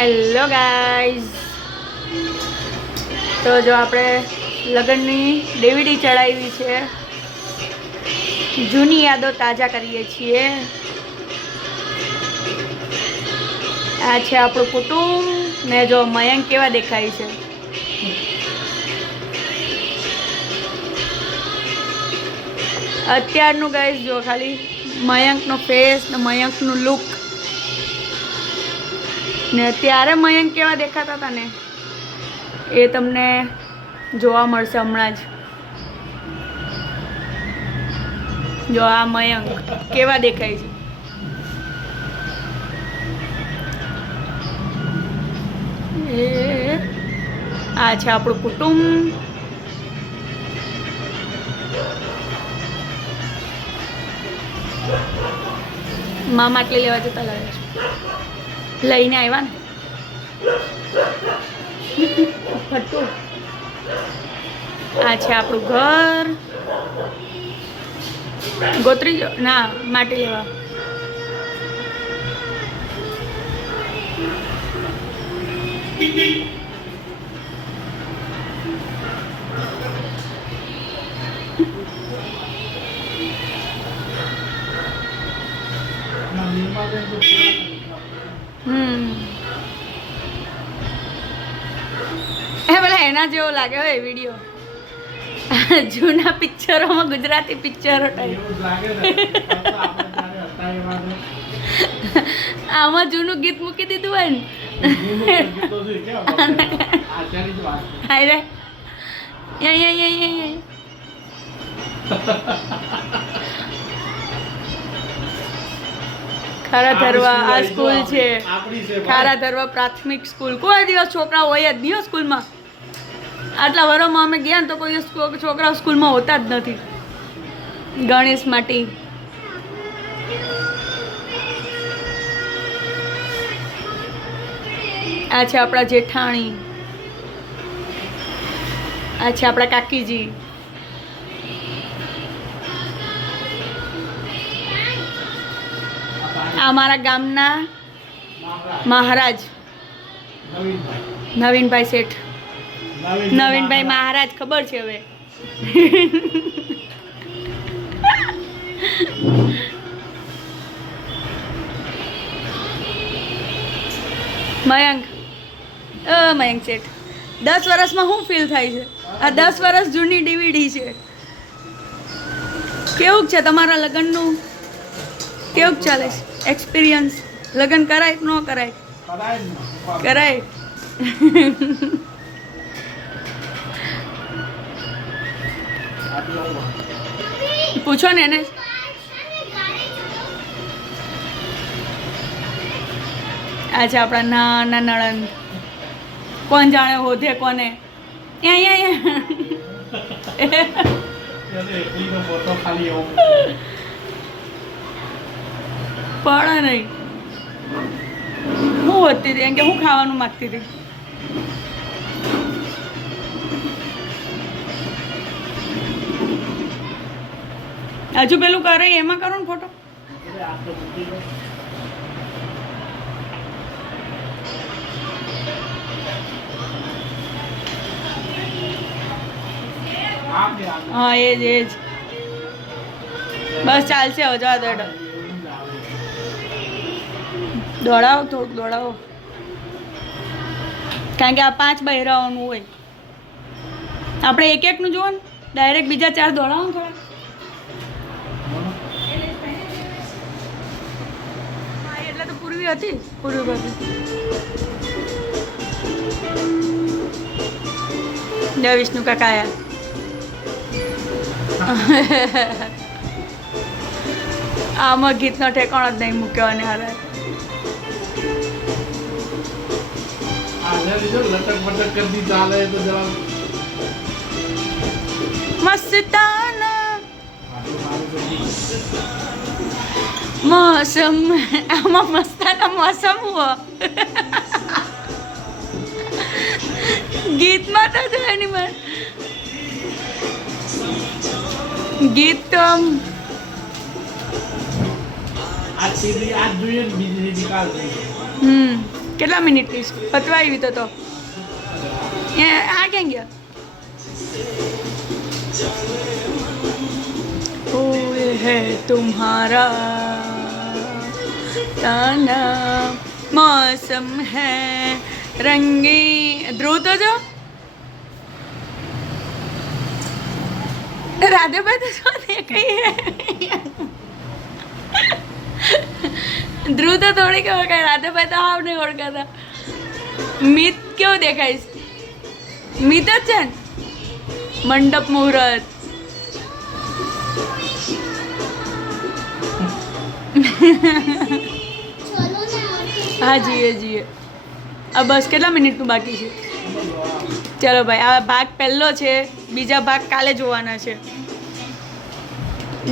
Hello guys, તો જો આપણે લગ્નની DVD ચડાવી છે, જૂની યાદો તાજા કરીએ છીએ. આ છે આપણું કુટુંબ ને જો મયંક કેવા દેખાય છે. અત્યારનું ગાઈઝ જો ખાલી મયંકનો ફેસ ને મયંકનું લુક ને ત્યારે મયંક કેવા દેખાતા હતા ને એ તમને જોવા મળશે હમણાં જ. જો આ મયંક કેવા દેખાય છે. આ છે આપણું કુટુંબ. મામા આટલી લેવા જતા લાગે છે, લઈને આવ્યા ને ફટું. આ છે આપણું ઘર. ગોત્રી ના માટી લેવા. પેલા એના જેવો લાગે હોય વિડીયો. જૂના પિક્ચરોમાં ગુજરાતી પિક્ચરો આમાં જૂનું ગીત મૂકી દીધું હોય ને. ખારા ધરવા આ સ્કૂલ છે. ખારા ધરવા પ્રાથમિક સ્કૂલ. કોઈ દિવસ છોકરા હોય જ નહીં સ્કૂલમાં. આટલા વર્ષમાં અમે ગયા ને તો કોઈ છોકરા સ્કૂલમાં હોતા જ નથી. ગણેશ માટી. આ છે આપણા જેઠાણી. આ છે આપણા કાકીજી. આ મારા ગામના મહારાજ નવીનભાઈ શેઠ. નવીનભાઈ મહારાજ ખબર છે હવે. મયંક મયંક શેઠ 10 વર્ષમાં શું ફીલ થાય છે? આ 10 વર્ષ જૂની DVD છે. કેવું છે તમારા લગ્નનું? કેવું ચાલે છે એક્સપિરિયન્સ? લગ્ન કરાય કે ન કરાય? કરાય. પૂછો ને એને. આ છે આપણા નાના નણંદ. કોણ જાણે હોધે કોને. પડે નહીં. હું વધતી હતી એમ કે હું ખાવાનું માગતી હતી. હજુ પેલું કરે એમાં કરો ને ફોટો. હા એ જ બસ ચાલશે. હવે જવા દો. દોડાવો થોડુંક દોડાવો, કારણ કે આ 5 બહેરાઓનું હોય. આપણે એક એકનું જુઓ ને, ડાયરેક્ટ બીજા 4 દોડાવો ને થોડા. એટલે તો પૂર્વી હતી. પૂર્વી બાજુ જય વિષ્ણુ કાકા આયા. આમાં ગીતનો ઠેકાણો જ નહીં મૂક્યો. અને હારે મસ્તાના મોસમ. આમાં મસ્તાના મોસમ હુआ. ગીતમાં તો જો એની ગીત તો આમ કેટલા મિનિટની છે? પતવા આવી તો એ આ ક્યાં ગયા? कोई है तुम्हारा ताना मौसम है रंगी ध्रुव तो जो राधेभाई तो जो देख ही है ध्रुव तो थोड़ी क्यों ओळखाય રાધેભાઈ તો હાવ નહીં ઓળખાતા મિત કેવું દેખાઈશ મિત જ છે ને મંડપ મુહૂર્ત હા જીએ જીએ આ બસ કેટલા મિનિટનું બાકી છે ચલો ભાઈ આ ભાગ પહેલો છે બીજા ભાગ કાલે જોવાના છે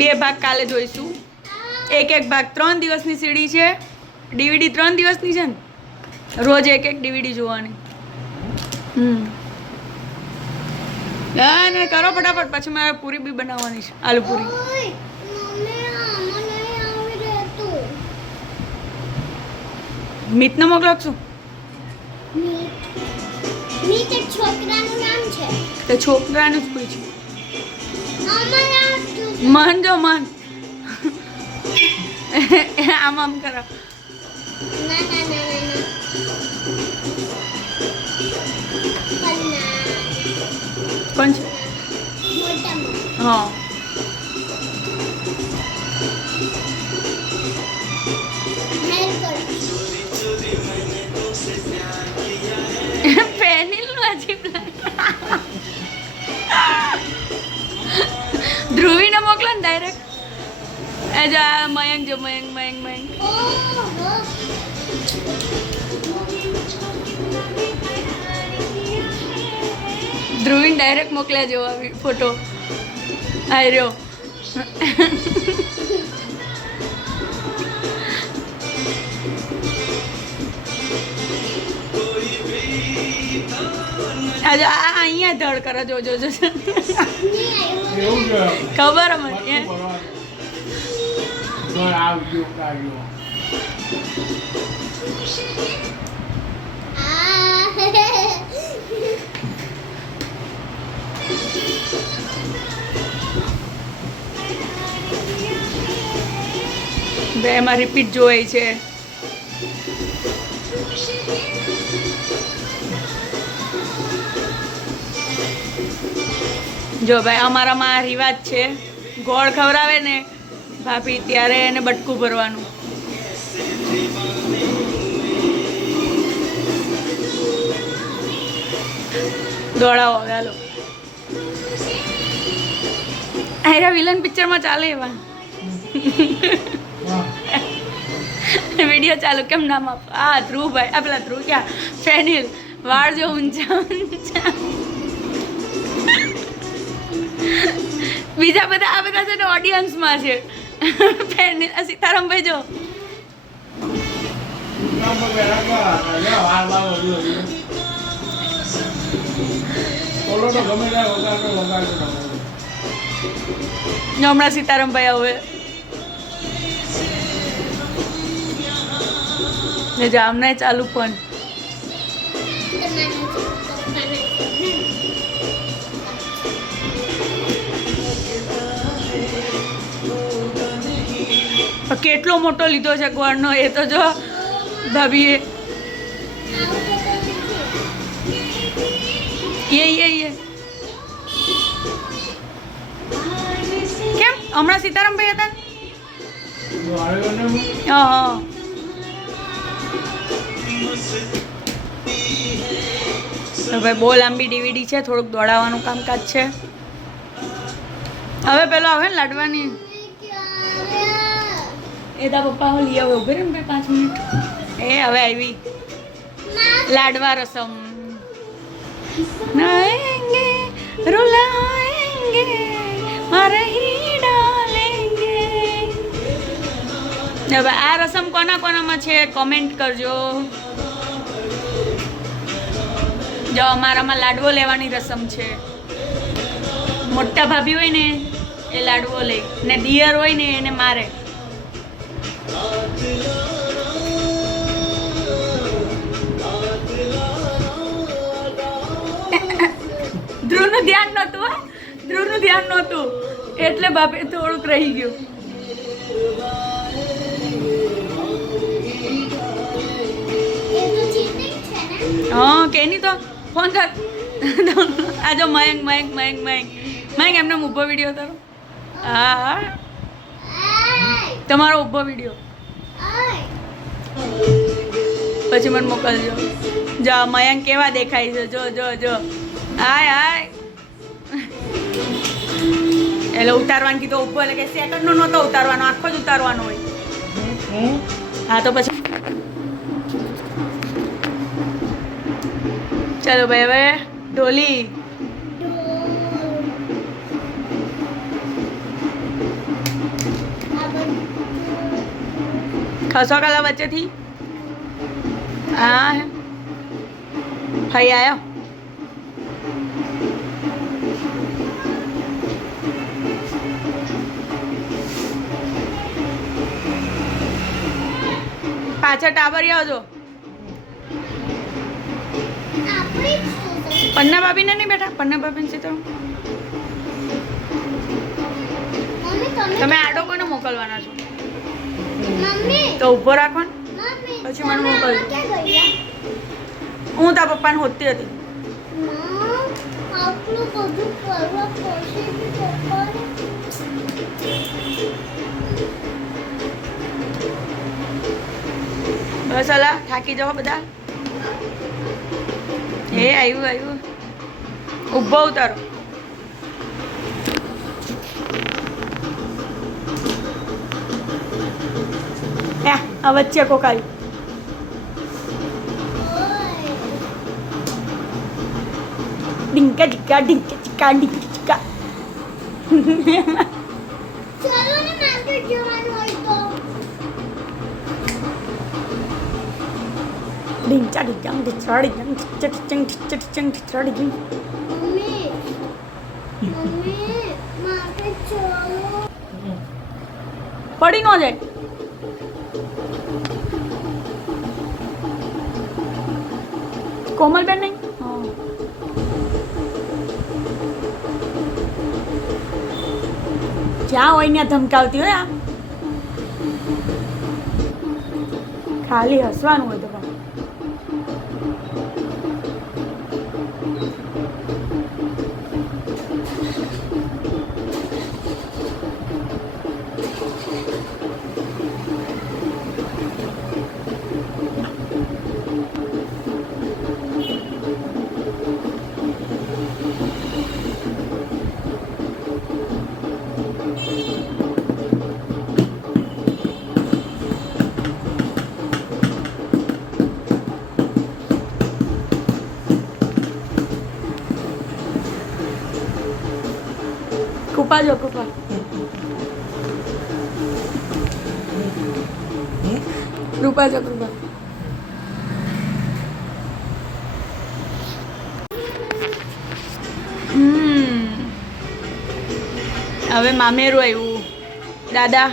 2 ભાગ કાલે જોઈશું એક ભાગ 3 દિવસની સીડી છે ડીવીડી 3 દિવસની છે ને રોજ એક ડીવીડી જોવાની ને કરો ફટાફટ પછી મારે પૂરી બી બનાવવાની છે આલુ પૂરી મિતને મોકલાવશું મિત એક છોકરાનું નામ છે તો છોકરાનું જ પૂછ્યું મન જો મન આમ આમ કરો ના કોણ છે હા પેનિલનું અજીબ ધ્રુવીને મોકલો ને ડાયરેક્ટ એ જો આ મયંક જો મયંક ધ્રુવીને ડાયરેક્ટ મોકલ્યા જેવો ફોટો આ રહ્યો આજે આ અહીંયા ધડ કરે જોજો ખબર મને એમાં રિપીટ જોઈ છે જો ભાઈ અમારામાં આ રિવાજ છે ગોળ ખવડાવે ને ભાભી ત્યારે એને બટકું ભરવાનું દોડાવો ચાલો આયરા વિલન પિક્ચરમાં ચાલે એવા વિડીયો ચાલુ કેમ નામ આપ આ ધ્રુવભાઈ આ પેલા ધ્રુવ ક્યાં ફેનિલ વાળ જો ઊંચા બીજા બધા આ બધા છે ને ઓડિયન્સમાં છે ફેનિલ સીતારામભાઈ જો હમણાં સીતારામભાઈ આવે ને જામને ચાલુ પણ કેટલો મોટો લીધો છે ગોળનો એ તો જો ભાભીએ એ કેમ હમણાં સીતારામભાઈ હતા હા તો ભાઈ બહુ લાંબી ડીવીડી છે થોડુંક દોડાવવાનું કામકાજ છે હવે પેલો આવે ને લાડવાની એ તા પપ્પા હું લઈ આવે ઉભે ને ભાઈ 5 મિનિટ એ હવે આવી લાડવા રસમ નાએંગે रुलाएंगे मारे ही डालेंगे હવે આ રસમ કોના કોનામાં છે કોમેન્ટ કરજો જો અમારામાં લાડવો લેવાની રસમ છે મોટા ભાભી હોય ને એ લાડવો લે ને દિયર હોય ને એને મારે ધ્રુવનું ધ્યાન નહોતું હો. ધ્રુવનું ધ્યાન નહોતું એટલે બાપે થોડુંક રહી ગયું. એ તો cheating છે ને? હા કેની તો ફોન કર. આ જો મયંક મયંક મયંક મયંક મયંક એમને ઊભો વિડીયો તારો. હા હા આય, તમારો ઊભો વિડીયો આય. પછી મને મોકલજો. જો મયંક કેવા દેખાય છે જો જો જો. હાય હાય એટલે ઉતારવાનું કીધું ઊભો એટલે કે સેકન્ડનો નહોતો ઉતારવાનો આખો જ ઉતારવાનો હોય. હા તો પછી ચાલો ભાઈ હવે ઢોલી આ બધું ખસો કાલા વચ્ચેથી. હા ભાઈ આવ્યો. પાછળ ટાબરિયા આવજો. આપણી જ છે. પન્ના ભાભીને નહીં બેઠા પન્ના ભાભીને છે તો મમ્મી તમે આડો કોને મોકલવાના છો મમ્મી તો ઊભો રાખો ને. મમ્મી પછી મને તમે મોકલજો. આમાં ક્યાં ગયા? હું તારા પપ્પાને હોતી હતી. માં, આટલું બધું કરવા પડશે કે પપ્પાને? બસ અલા થાકી જાઓ બધા. એ આવ્યું આવ્યું ઊભો ઉતારો. આ વચ્ચે કોક આવ્યું. ડિંકા ડિંકા ડિંકા ચિકા ડિંકા ચિકા. ચાલો ને માર્કેટ જવાનું હોય તો. ડિંચા ડિંચા ડિંચા ડિંચા ડિંચા ડિંચા ડિંચા ડિંચા ડિંચા. મમ્મી મમ્મી માર્કેટ ચાલો. પડી ન જાય. કોમલબેન નહીં. જ્યાં હોય ત્યાં ધમકાવતી હોય. આ ખાલી હસવાનું હોય તો પણ કૃપા જો કૃપા. કૃપા જો કૃપા. હવે મામેરું આવ્યું દાદા.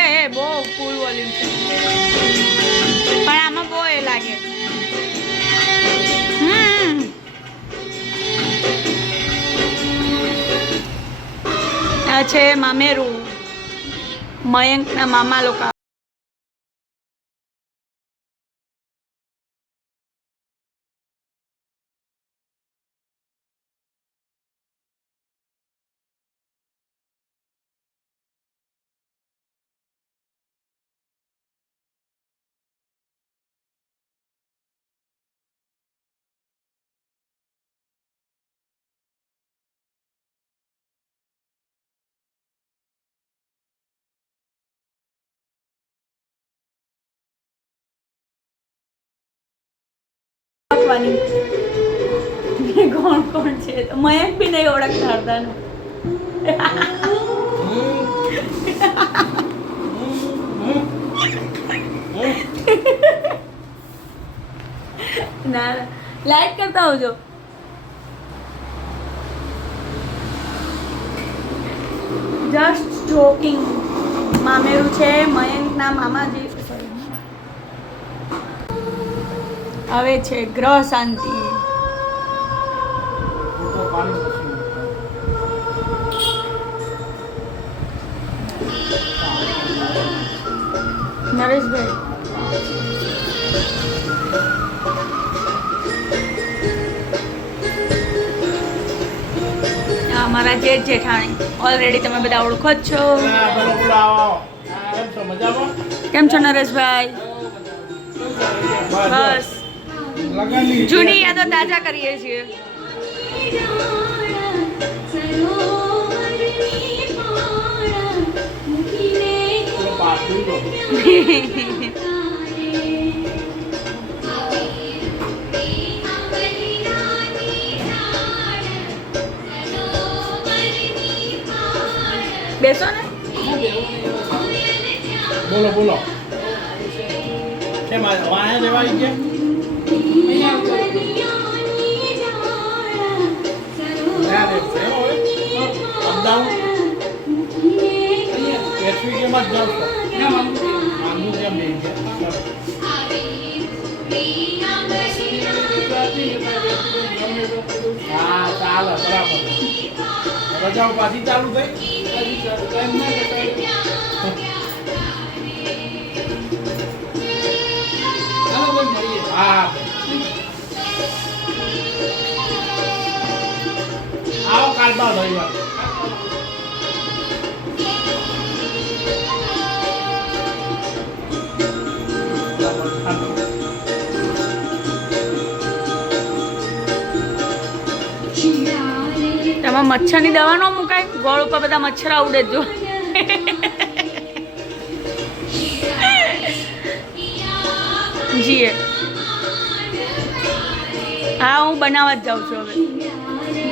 એ બહુ ફૂલ વોલ્યુમ છે પણ આમાં બહુ એ લાગે. આ છે મામેરું મયંકના મામા લોકો. કોણ કોણ છે તો મયંક બી નહીં ઓળખતા હતા ને. ના લાઈટ કરતા આવજો. Just joking. મામેરું છે મયંકના મામાજી. હવે છે ગ્રહ શાંતિ. નરેશભાઈ અમારા જેઠ જેઠાણી ઓલરેડી તમે બધા ઓળખો જ છો. કેમ છો નરેશભાઈ? બસ જૂની યાદો તાજા કરીએ છીએ. બેસો ને. બોલો બોલો કેમ વાયા લેવાઈ ગયા? અમદાવાદ એચવી કેમ જ જાવ છો? આંગુ કેમ લઈ ગયા? હા ચાલો બરાબર. રજાઓ પાછી ચાલુ થઈ? હા આવો કાલમાં રવિવાર. તેમાં મચ્છરની દવા ન મુકાય? ગોળ ઉપર બધા મચ્છરા ઉડે જો. જીએ હા હું બનાવવા જ જાઉં છું હવે.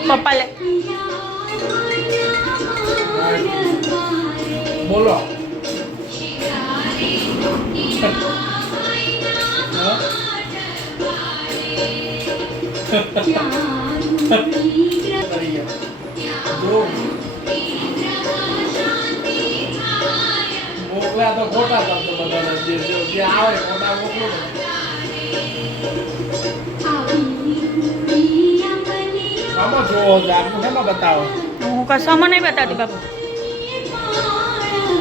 પપ્પા લે બોલો મોકલ્યા તો ખોટા કરતો બધા જે આવે ખોટા મોકલો. આમાં જોવો આપનું કેમાં બતાવો? હું કશામાં નહીં બતાવતી બાપુ.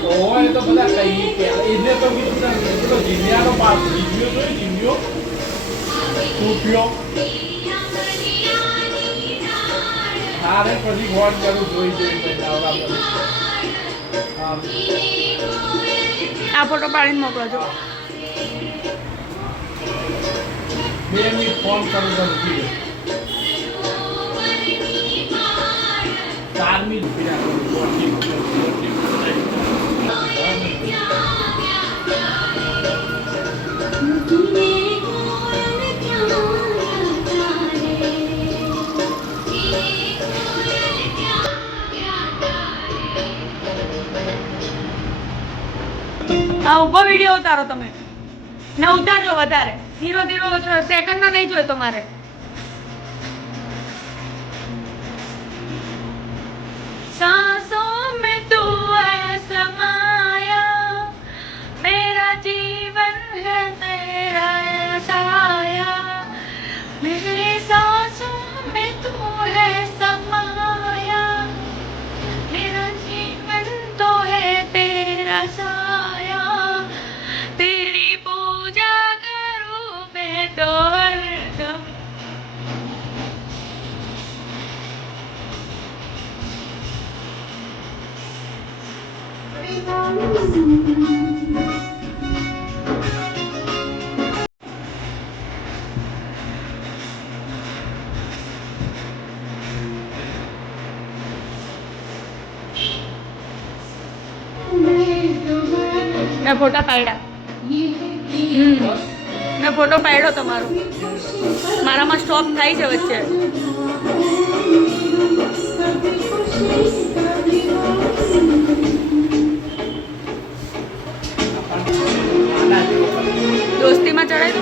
હોય તો બધા કહીએ કે એને તો પેલો જીન્યાનો પાસ જીન્યો જોઈ જીન્યો રૂપિયો તારે પછી વોટ કરું જોઈ બતાવવા પડે. આ ફોટો પાડીને મોકલો છો. 2 મિનિટ ફોન કરું તો ઉભી રહે. 4 મિનિટ ઉભી રાખો. આ ઉભો વિડીયો ઉતારો તમે ને ઉતારજો વધારે. ધીરો ધીરો સેકન્ડ ના નહીં જોઈ તમારે. सांसों में तू है समाया मेरा जीवन है तेरा साया मेरी सांसों में तू है समाया मेरा जीवन तो है तेरा साया तेरी पूजा करूं मैं तो हरदम. મેં ફોટા પાડ્યા. મેં ફોટો પાડ્યો તમારો. મારામાં સ્ટોપ થાય છે વચ્ચે. દોસ્તીમાં ચડાય તો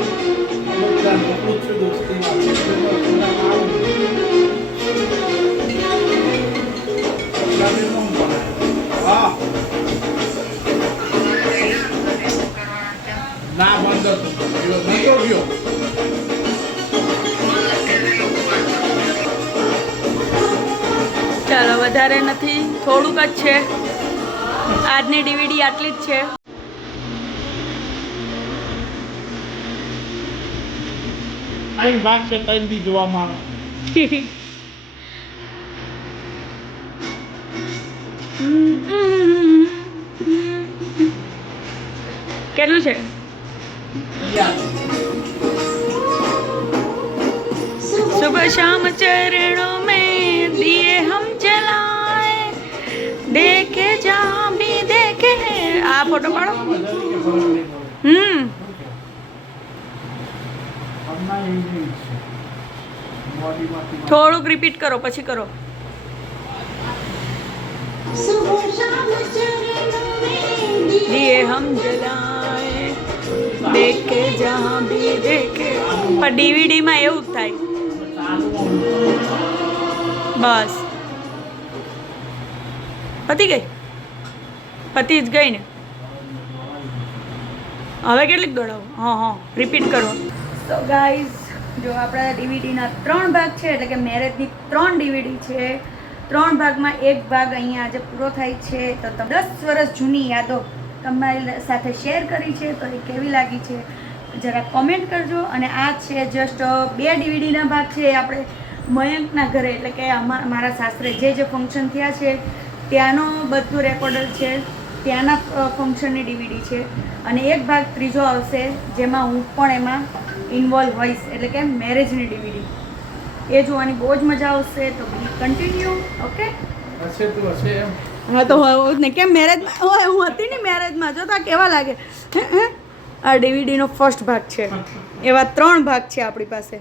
વધારે નથી, થોડુંક જ છે. આજની ડીવીડી આટલી જ છે. અહીં ભાગ છે ત્રણથી જોવામાં આવે. કેટલું છે? सुबह शाम चरणों में दिए हम जलाए, देखे जहाँ भी देखे. આ ફોટો પાડો. થોડુંક રિપીટ કરો પછી કરો. दिए हम जलाए, देखे जहाँ भी देखे. પણ ડીવીડી માં એવું જ થાય. બસ પતી ગઈ, પતી જ ગઈ ને. હવે કેટલીક દોડાવો? હા, રિપીટ કરો. તો ગાઈઝ, જો આપણા ડીવીડીના 3 ભાગ છે, એટલે કે મેરેજની 3 ડીવીડી છે. 3 ભાગમાં એક ભાગ અહીંયા આજે પૂરો થાય છે. તો 10 વર્ષ જૂની યાદો તમારી સાથે શેર કરી છે, તો એ કેવી લાગી છે જરા કોમેન્ટ કરજો. અને આ છે જસ્ટ 2 ડીવીડીના ભાગ છે. એ આપણે મયંકના ઘરે, એટલે કે મારા સાસરે જે ફંક્શન થયા છે ત્યાંનો બધું રેકોર્ડર છે, ત્યાંના ફંક્શનની ડીવીડી છે. અને એક ભાગ ત્રીજો આવશે જેમાં હું પણ એમાં ઇન્વોલ્વ હોઈશ, એટલે કે મેરેજની ડીવીડી. એ જોવાની બહુ જ મજા આવશે. તો બી કન્ટિન્યુ. ઓકે, હશે તો હશે એમ. હા તો ને કેમ મેરેજમાં હું હતી ને મેરેજમાં, જોતા કેવા લાગે. આ ડીવીડીનો ફર્સ્ટ ભાગ છે. એવા 3 ભાગ છે આપણી પાસે.